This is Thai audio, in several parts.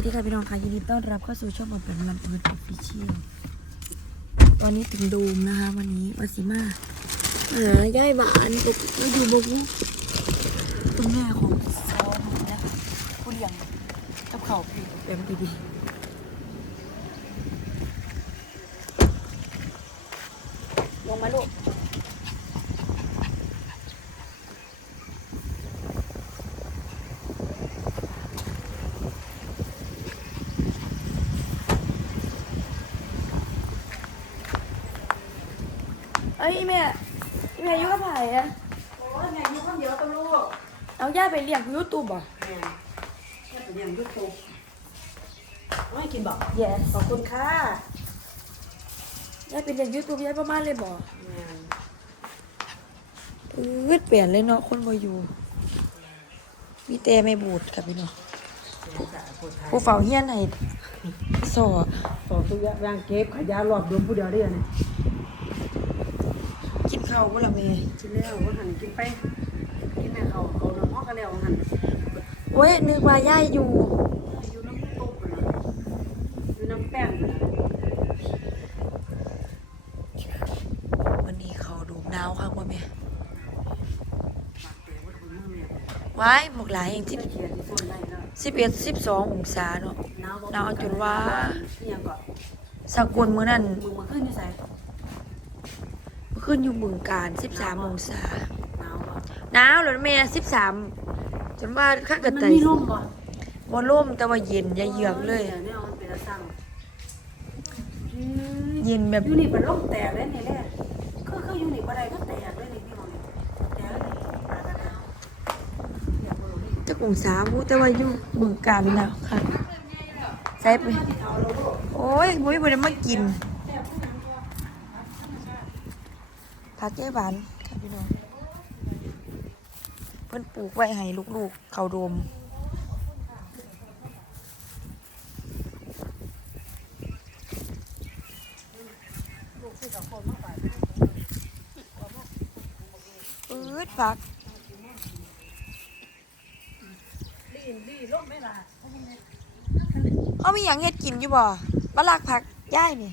วัสดีค่ะพี่น้องค่ะยินดีต้อนรับเข้าสู่ช่องบอลเป็นมันมันออฟฟิเชียลตอนนี้ถึงโดมนะคะ วันนี้วาสิมาหาย่ายหวานกับมาอยู่บกุคุณแม่ของซอมนะคะผู้เลี้ยงกับเขาพี่แบบดีๆ เอ้ยอีแม่อีแม่อยู่กับไผ่อะโอ้ยแม่อยู่คนเดียวกับลูกเอาย่าไปเลี้ยงยูทูบอะแม่แค่ไปเรียนยูทูบไม่กินบอก yes ขอบคุณค่ะย่าไปเลี้ยงยูทูบย่าประมาณเลยบ่แม่อืดเปลี่ยนเลยเนาะคนบ่อยู่มีแต่ไม่บูดกับพี่น้องเสียจ่าปวดท้ายผู้เฝ้าเฮียนให้สอต่อทุกอย่างเก็บขยะรอบรวมผู้เดียวได้ยังไง กินข้าวบ่ล่ะแม่กินแล้วว่าหันกินไปกินแต่เขาเขาน้ำหอกกันแล้วว่าหันโอ้ยนึกว่าย่ายอยู่ อยู่น้ำตุ๊บนะอยู่น้ำแป้งนะวันนี้เขาดูหนาวค่ะว่าแม่ปากแต่ว่าคุณมือแม่ว้ายหมกหลายอย่างที่เขียนที่ส่วนไรแล้วสิบเอ็ดสิบสององศาเนาะหนาวหนาวจนว่านี่ยังก่อนสกลมื้อนั้นมึงมาขึ้นที่ใส่ ขึ้นอยู่เมืองการสิบสามองศาหนาวก่อนหนาวแล้วแม่สิบสามจนว่าข้าเกิดมันไตมีร่มก่อนบ่ล่มแต่ว่าเย็นอย่าเยือกเลยเนี่ยมันเป็นสั่งเย็นแบบอยู่นี่เป็นร่มแตกเลยนี่แหละคือคืออยู่นี่บ่ได้ก็แตกเลยนี่พี่มองนี่แตกเลยนี่ปลากระดาวเรียกว่าโรนี่จักองศาพูแต่ว่าอยู่เมืองการหนาวค่ะใส่ไปเอาแล้วลูกโอ้ยมุ้ยบ่ได้มากิน ผักแก้หวานค่ะพี่น้องเพิ่นปลูกไว้ให้ลูกๆ เขาโดมอืดผักดีดีร่มไม่ล่ะเขามีหยังเฮ็ดกินอยู่บ่บะลากผักย่ายนี่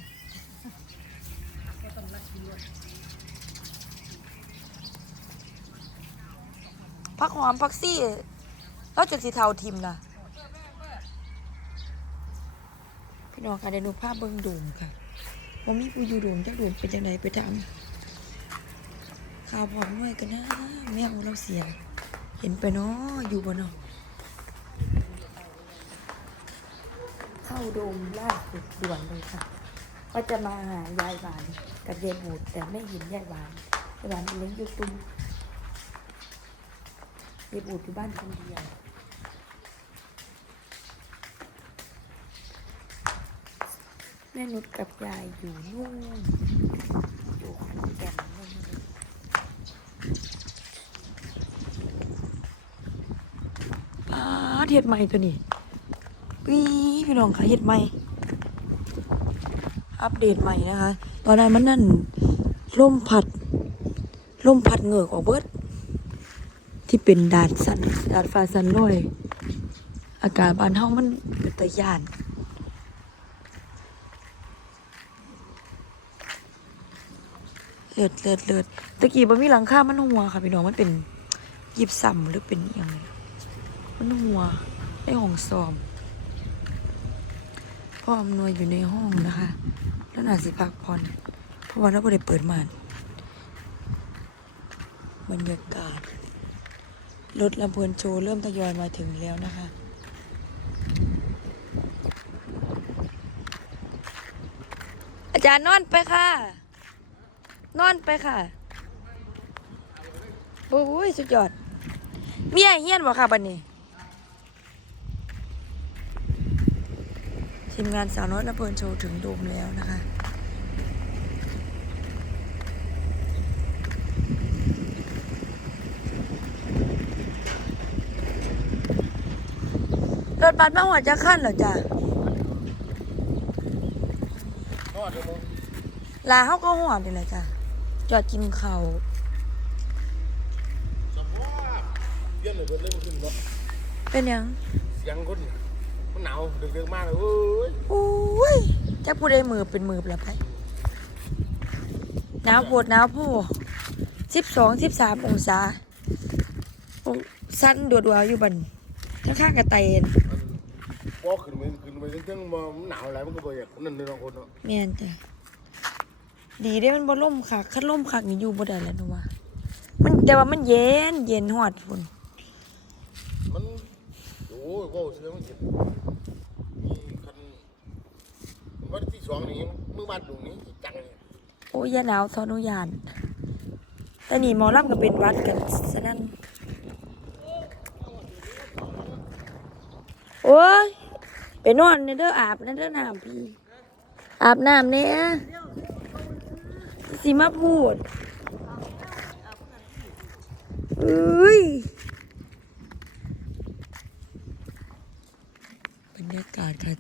ผักหอมผักซี่แล้วจะสิเทาทิมล่ะพี่น้องค่ะเดนูภาพเบิ่งดูมค่ะว่ามีผู้อยู่ดูมจักดูมเป็นจังไดไปทำข่าวพร้อมด้วยกันนะแม่ของเราเสีย เห็นไปเนาะอยู่บ่เนาะเข้าโดมล่าสุดด่วนเลยค่ะ ก็จะมาหายายหวานกับยายบูดแต่ไม่เห็นยายหวานยายหวานไปเลี้ยงยูทูบ เยายบูดอยู่บ้านคนเดียวแม่นุชกับยายอยู่นู่นอยู่ขอนแก่นนู่นอ่าเทียดใหม่ตัวนี้ปีพี่น้องค่ะเห็ดใหม่ อัปเดตใหม่นะคะ ตอนนั้นมันนั่นลมพัดลมพัดเหงือกออกเบิด ที่เป็นดาดสันดาดฟ้าสันลอยอากาศบ้านเฮามันเป็นตะยานเลือดเลือดเลือดตะกี้บ่มีหลังคามันหัวค่ะพี่น้องมันเป็นยิบซ้ำหรือเป็นอย่างไรมันหัวในห้องซ้อมพ่ออำนวยอยู่ในห้องนะคะ แล้วน่าสิพักผ่อนเพราะว่าเราไม่ได้เปิดม่านบรรยากาศ รถลำเพลินโชว์เริ่มทยอยมาถึงแล้วนะคะ อาจารย์นอนไปค่ะ นอนไปค่ะ โอ้ยสุดยอดมีไอเฮียนบ่ค่ะบันนี้ทีมงานสาวน้อยระเบิดโชว์ถึงโดมแล้วนะคะ รถบัสมาหัวจะขั้นเหรอจ้ะลาเขาก็หัวนี่แหละจ้ะจอดกินเขาวเยี่ยมเลยเบิดเลยมันขึ้นรถเป็นหยังเสียงคนโมันหนาวดึกๆมากเลยโอ้ยโอ้ยจะพูดได้มือเป็นมือแล้วไปหนาวปวดหนาวผู้สิบสองสิบสามองศาโอ้สั้นดวดวาวอยู่บันข้างๆกระเตน พอขึ้นไปขึ้นไปถึงๆมันหนาวอะไรมันก็บ่อยากนั่นนี่น้องคนเนาะแม่นจ้ะดีได้มันบ่ล่มคักคันล่มคักนี่อยู่บ่ได้แล้วหนูว่า มันแต่ว่ามันเย็นเย็นฮอดพุ่นมันโอ้ยว้าวเสือมันเจ็บมีคันวันที่สองนี่มือบ้านตรงนี้จังเลยโอ้ยอย่าหนาวทอนุญาตแต่นี่หมอลำก็เป็นหวัดกันซะนั่น โอ้ยไป นอนในเด้ออาบในเด้อน้ำพี่ อาบน้ำเนี่ยสิมาพูดเอ้ยบรรยากาศค่ะ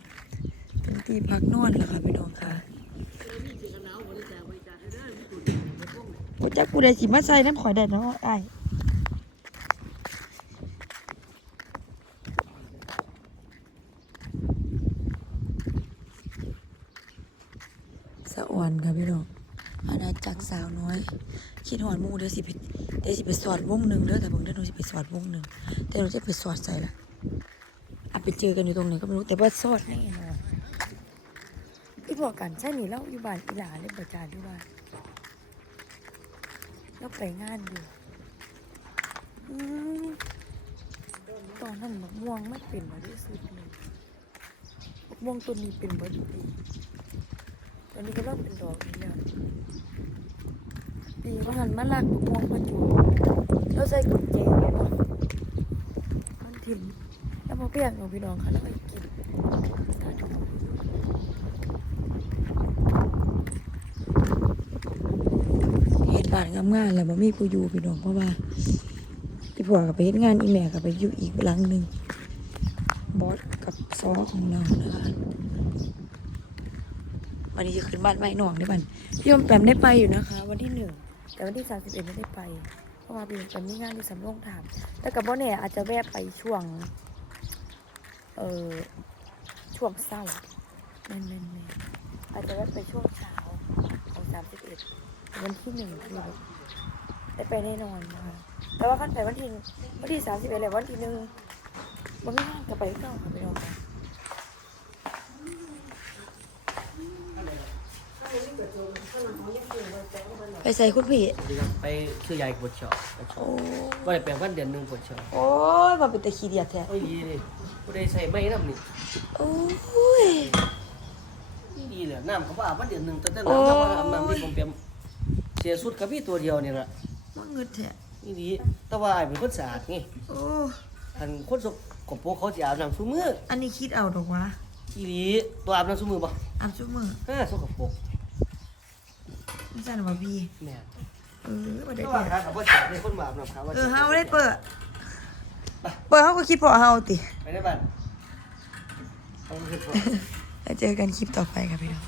เป็นที่พักนอนแล้วค่ะพี่น้องค่ะโอ้จักกูได้สิมาใส่น้ำข่อยได้เนาะไอ้ายสะอ่อนค่ะพี่น้องอาณาจักรสาวน้อย คิดหอนมูเดี๋ยวสิไปเดี๋ยวสิไปสอดวงหนึ่งเด้อแต่ผมเดี๋ยวหนูสิไปสอดวงหนึ่งแต่หนูจะไปสอดใส่ละอาจไปเจอกันอยู่ตรงไหนก็ไม่รู้แต่ว่าสอดแน่นอนอีพอกกันใช่หนีแล้วอยู่บ้านอีหลาเล่นประจานที่บ้านแล้วไปงานอยู่ตอนนั้นมะม่วงไม่เป็นมาด้วยสุดเลยมะม่วงตัวนี้เป็นเบอร์ดีตอนนี้ก็เริ่มเป็นดอกแล้วีว่าหันมาลักมะม่วงประจูแล้วใส่กุญแจไว้เนาะมันถิ่มแล้วพอเปียกหนูพี่น้องค่ะแล้วก็กินตาดูเฮ็ดบ้านงามๆแล้วบ่มีผู้อยู่พี่น้องเพราะว่าพี่ผัวก็ไปเฮ็ดงานอีแม่ก็ไปอยู่อีกหลังหนึ่งบอสกับซอของเรานะคะวันนี้จะขึ้นบ้านใหม่หน่องได้บันพี่ยมแปมได้ไปอยู่นะคะ วันที่หนึ่ง แต่วันที่สามสิบเอ็ดไม่ได้ไป เพราะว่าเป็นเป็นมีงานที่สำโรงถาม แต่กับว่าเนี่อาจจะแวะไปช่วง เอ่อ ช่วงเศร้าแม่นแม่นแม่นอาจจะแวะไปช่วงเช้าของสามสิบเอ็ดวันที่หนึ่งคือแบบได้ไปแน่นอนนะคะแต่ว่าขั้นไปวันที่วันที่สามสิบเลยวันที่หนึ่งวันที่ห้าก็ไปเก้าค่ะไปนอนกัน ไปใส่คุณพี่ ไปซื้อยาปวดเฉาะปวดโอ้เฉาะว่าได้แปลงวันเดือนหนึ่งปวดเฉาะโอ้ยมาเป็นตะขี้เดียดแท้โอ้ยดีเลยผู้ใดใส่ไม่น้ำนี่โอ้ยนี่ดีเลยน้ำเขาว่าอาบวันเดือนหนึ่งแต่แต่น้ำเขาว่าอาบน้ำที่ผมเปียมเสียสุดกับพี่ตัวเดียวนี่แหละมาเงินแท้นี่ดีแต่ว่าอ้ายเป็นคนสะอาดไงโอ้อันคนสกปรกเขาจะอาบน้ำซุมืออันนี้คิดเอาดอกวะอีหลีตัวอาบน้ำซุมือปะอับจุมือฮ่าสกปรก นี่สั่นว่าพี่แม่นเออมาได้แต่เปิว่าดหากับว่าจับในคนมาอาบน้ำขาวว่าเออเฮาได้เปิด เปิดเฮาก็คิดพอเฮาติไปได้บ้านเอาเงินพอ แล้วเจอกันคลิปต่อไปค่ะพี่น้อง